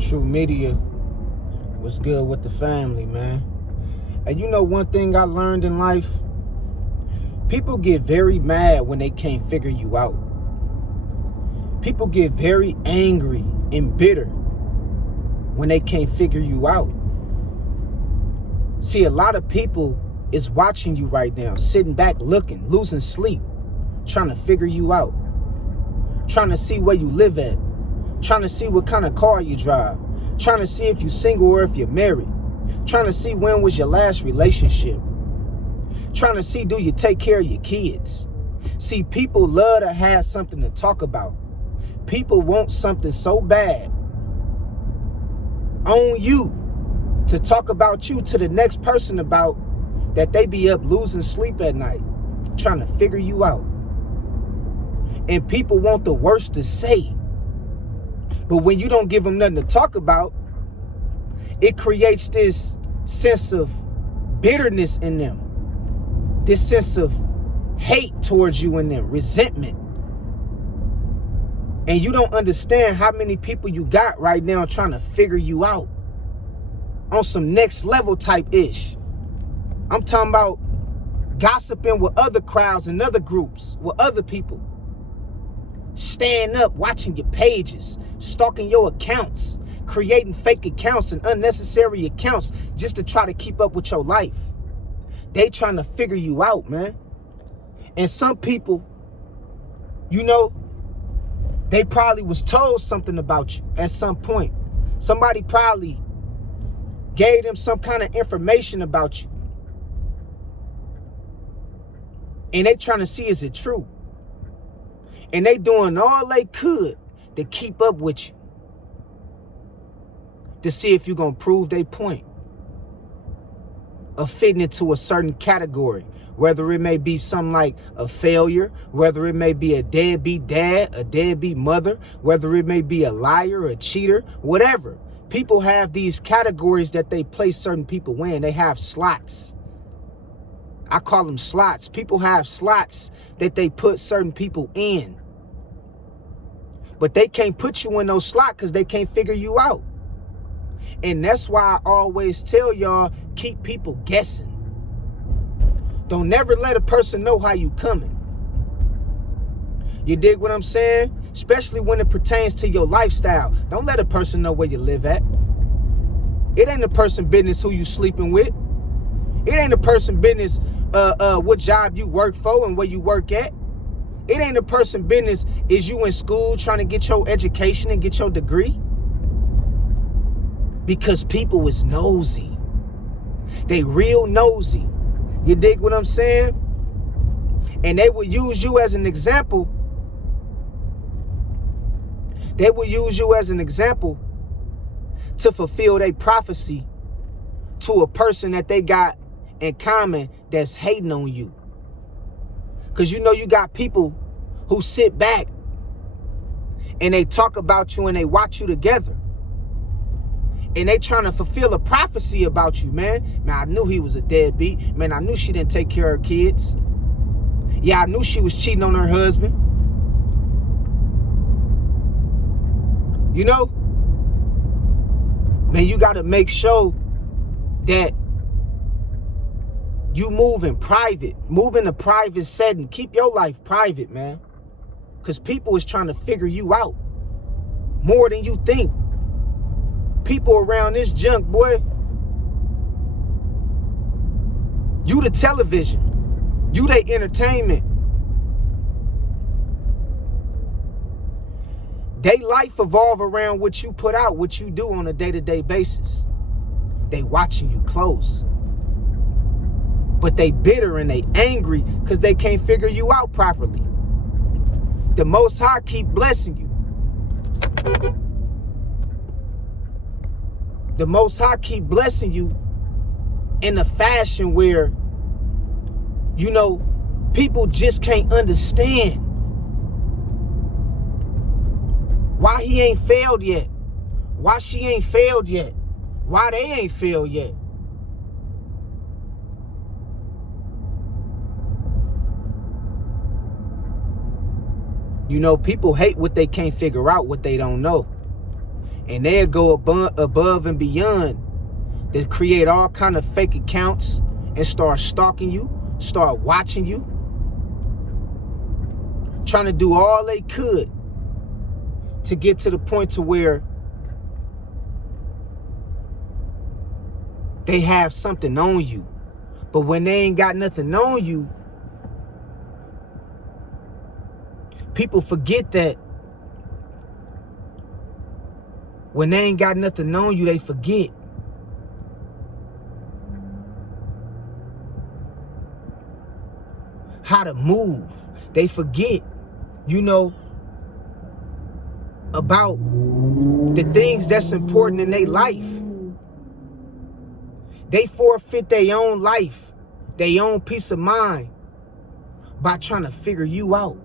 True Media was good with the family, man. And you know one thing I learned in life? People get very mad when they can't figure you out. People get very angry and bitter when they can't figure you out. See, a lot of people is watching you right now, sitting back looking, losing sleep, trying to figure you out, trying to see where you live at, trying to see what kind of car you drive, trying to see if you're single or if you're married, trying to see when was your last relationship, trying to see do you take care of your kids. See, people love to have something to talk about. People want something so bad on you to talk about you to the next person about that they be up losing sleep at night, trying to figure you out. And people want the worst to say. But when you don't give them nothing to talk about, it creates this sense of bitterness in them, this sense of hate towards you in them, resentment. And you don't understand how many people you got right now trying to figure you out on some next level type ish. I'm talking about gossiping with other crowds and other groups, with other people. Staying up, watching your pages, stalking your accounts, creating fake accounts and unnecessary accounts just to try to keep up with your life. They trying to figure you out, man. And some people, you know, they probably was told something about you at some point. Somebody probably gave them some kind of information about you. And they trying to see, is it true? And they doing all they could to keep up with you, to see if you're going to prove their point of fitting into a certain category, whether it may be something like a failure, whether it may be a deadbeat dad, a deadbeat mother, whether it may be a liar, a cheater, whatever. People have these categories that they place certain people in. They have slots. I call them slots. People have slots that they put certain people in. But they can't put you in those slots because they can't figure you out. And that's why I always tell y'all, keep people guessing. Don't never let a person know how you coming. You dig what I'm saying? Especially when it pertains to your lifestyle. Don't let a person know where you live at. It ain't a person business who you sleeping with. It ain't a person business what job you work for and where you work at. It ain't a person business is you in school trying to get your education and get your degree. Because people is nosy. They real nosy. You dig what I'm saying? And they will use you as an example. They will use you as an example to fulfill their prophecy to a person that they got in common that's hating on you. Because you know you got people who sit back and they talk about you and they watch you together. And they trying to fulfill a prophecy about you, man. Man, I knew he was a deadbeat. Man, I knew she didn't take care of her kids. Yeah, I knew she was cheating on her husband. You know? Man, you got to make sure that you move in private. Move in a private setting. Keep your life private, man. Because people is trying to figure you out more than you think. People around this junk, boy. You the television. You the entertainment. They life evolve around what you put out, what you do on a day-to-day basis. They watching you close. But they bitter and they angry because they can't figure you out properly. The Most High keep blessing you. The Most High keep blessing you in a fashion where, you know, people just can't understand why he ain't failed yet, why she ain't failed yet, why they ain't failed yet. You know, people hate what they can't figure out, what they don't know. And they'll go above and beyond to create all kind of fake accounts and start stalking you, start watching you, trying to do all they could to get to the point to where they have something on you. But when they ain't got nothing on you, people forget that when they ain't got nothing on you, they forget. How to move. They forget, about the things that's important in their life. They forfeit their own life, their own peace of mind by trying to figure you out.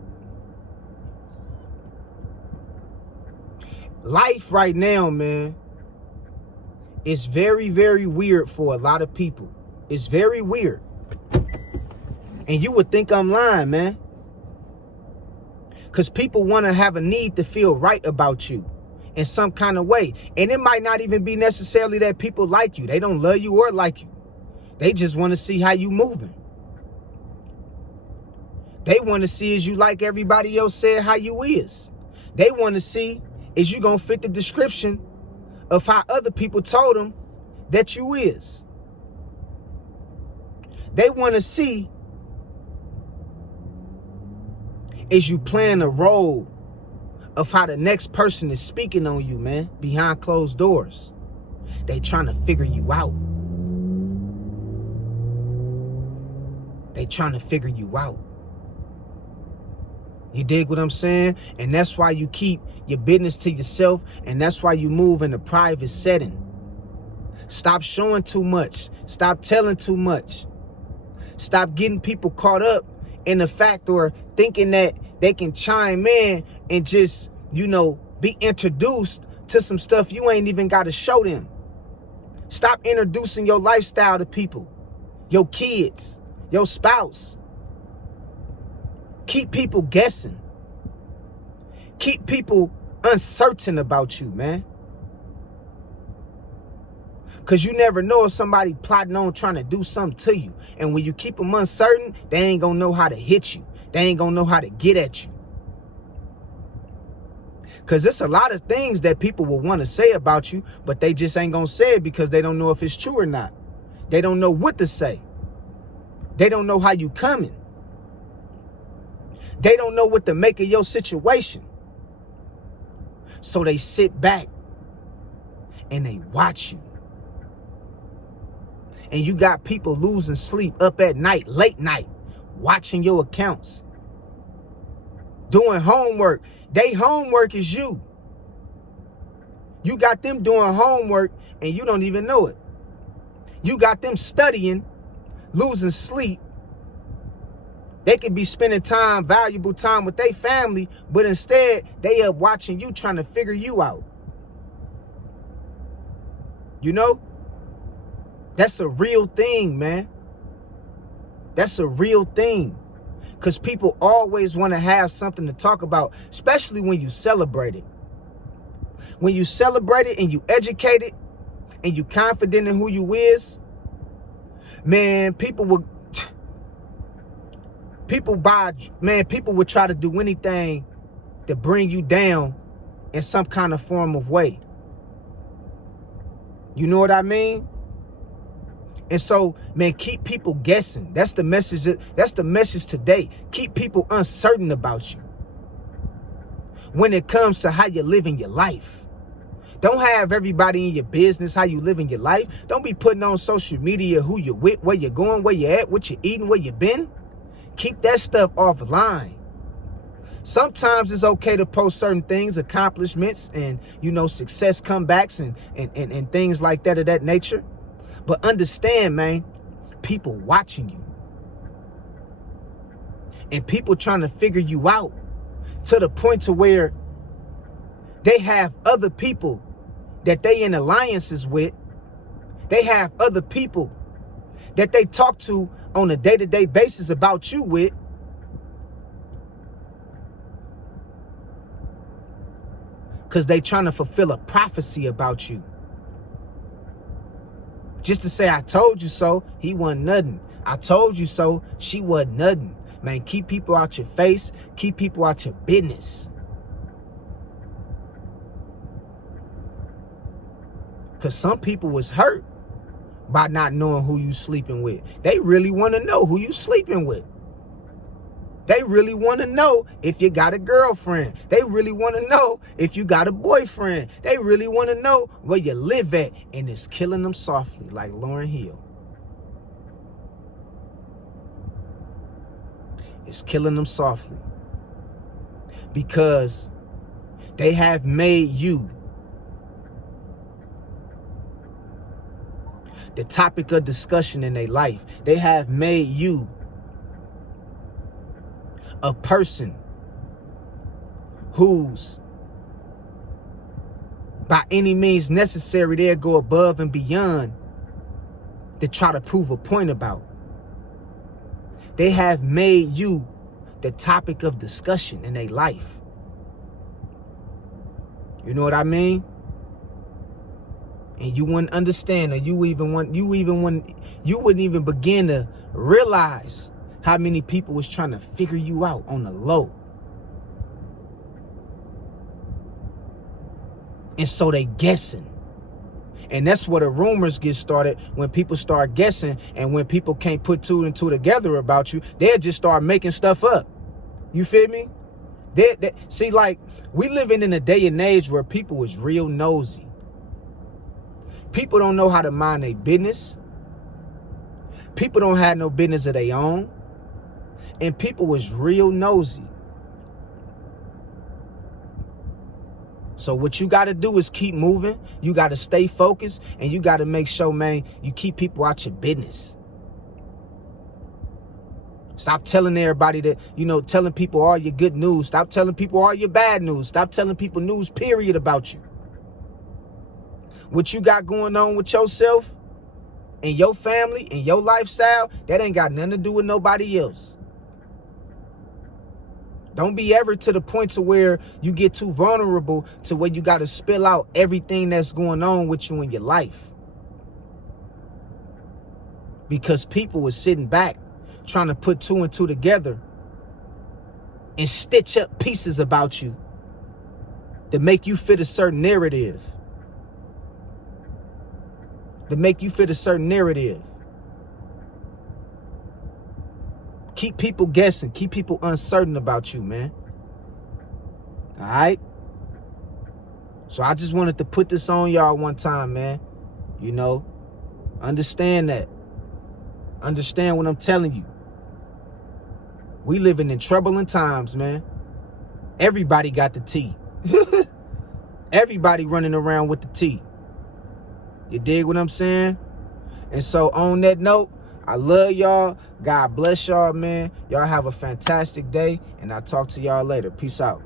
Life right now, man, is very, very weird for a lot of people. It's very weird. And you would think I'm lying, man. Because people want to have a need to feel right about you in some kind of way. And it might not even be necessarily that people like you. They don't love you or like you. They just want to see how you moving. They want to see is you like everybody else said how you is. They want to see is you going to fit the description of how other people told them that you is. They want to see is you playing a role of how the next person is speaking on you, man, behind closed doors. They trying to figure you out. They trying to figure you out. You dig what I'm saying? And that's why you keep your business to yourself, and that's why you move in a private setting. Stop showing too much. Stop telling too much. Stop getting people caught up in the fact or thinking that they can chime in and just, be introduced to some stuff you ain't even got to show them. Stop introducing your lifestyle to people, your kids, your spouse. Keep people guessing. Keep people uncertain about you, man. Because you never know if somebody plotting on trying to do something to you. And when you keep them uncertain, they ain't going to know how to hit you. They ain't going to know how to get at you. Because there's a lot of things that people will want to say about you, but they just ain't going to say it because they don't know if it's true or not. They don't know what to say. They don't know how you coming. They don't know what to make of your situation. So they sit back and they watch you. And you got people losing sleep up at night, late night, watching your accounts. Doing homework. They homework is you. You got them doing homework and you don't even know it. You got them studying, losing sleep. They could be spending time, valuable time with their family, but instead they up watching you, trying to figure you out. That's a real thing, man. That's a real thing. Because people always want to have something to talk about, especially when you celebrate it. When you celebrate it and you educate it and you confident in who you is, man, people would try to do anything to bring you down in some kind of form of way. You know what I mean? And so, man, keep people guessing. That's the message. That's the message today. Keep people uncertain about you when it comes to how you're living your life. Don't have everybody in your business how you living your life. Don't be putting on social media who you're with, where you're going, where you're at, what you're eating, where you've been. Keep that stuff offline. Sometimes it's okay to post certain things, accomplishments, and success comebacks and things like that of that nature. But understand, man, people watching you. And people trying to figure you out to the point to where they have other people that they in alliances with. They have other people that they talk to on a day-to-day basis about you with. because they trying to fulfill a prophecy about you. Just to say, I told you so, he wasn't nothing. I told you so, she wasn't nothing. Man, keep people out your face. Keep people out your business. Because some people was hurt by not knowing who you sleeping with. They really want to know who you sleeping with. They really want to know if you got a girlfriend. They really want to know if you got a boyfriend. They really want to know where you live at. And it's killing them softly, like Lauryn Hill. It's killing them softly. Because they have made you the topic of discussion in their life. They have made you a person who's by any means necessary, they'll go above and beyond to try to prove a point about. They have made you the topic of discussion in their life. You know what I mean? And you wouldn't understand, or you wouldn't even begin to realize how many people was trying to figure you out on the low. And so they guessing. And that's where the rumors get started, when people start guessing, and when people can't put two and two together about you, they'll just start making stuff up. You feel me? See, like, we living in a day and age where people is real nosy. People don't know how to mind their business. People don't have no business of their own. And people was real nosy. So what you got to do is keep moving. You got to stay focused. And you got to make sure, man, you keep people out your business. Stop telling everybody that, telling people all your good news. Stop telling people all your bad news. Stop telling people news, period, about you. What you got going on with yourself and your family and your lifestyle, that ain't got nothing to do with nobody else. Don't be ever to the point to where you get too vulnerable to where you got to spill out everything that's going on with you in your life. Because people are sitting back trying to put two and two together and stitch up pieces about you to make you fit a certain narrative. Keep people guessing. Keep people uncertain about you, man. All right? So I just wanted to put this on y'all one time, man. Understand that. Understand what I'm telling you. We living in troubling times, man. Everybody got the tea. Everybody running around with the tea. You dig what I'm saying? And so on that note, I love y'all. God bless y'all, man. Y'all have a fantastic day. And I'll talk to y'all later. Peace out.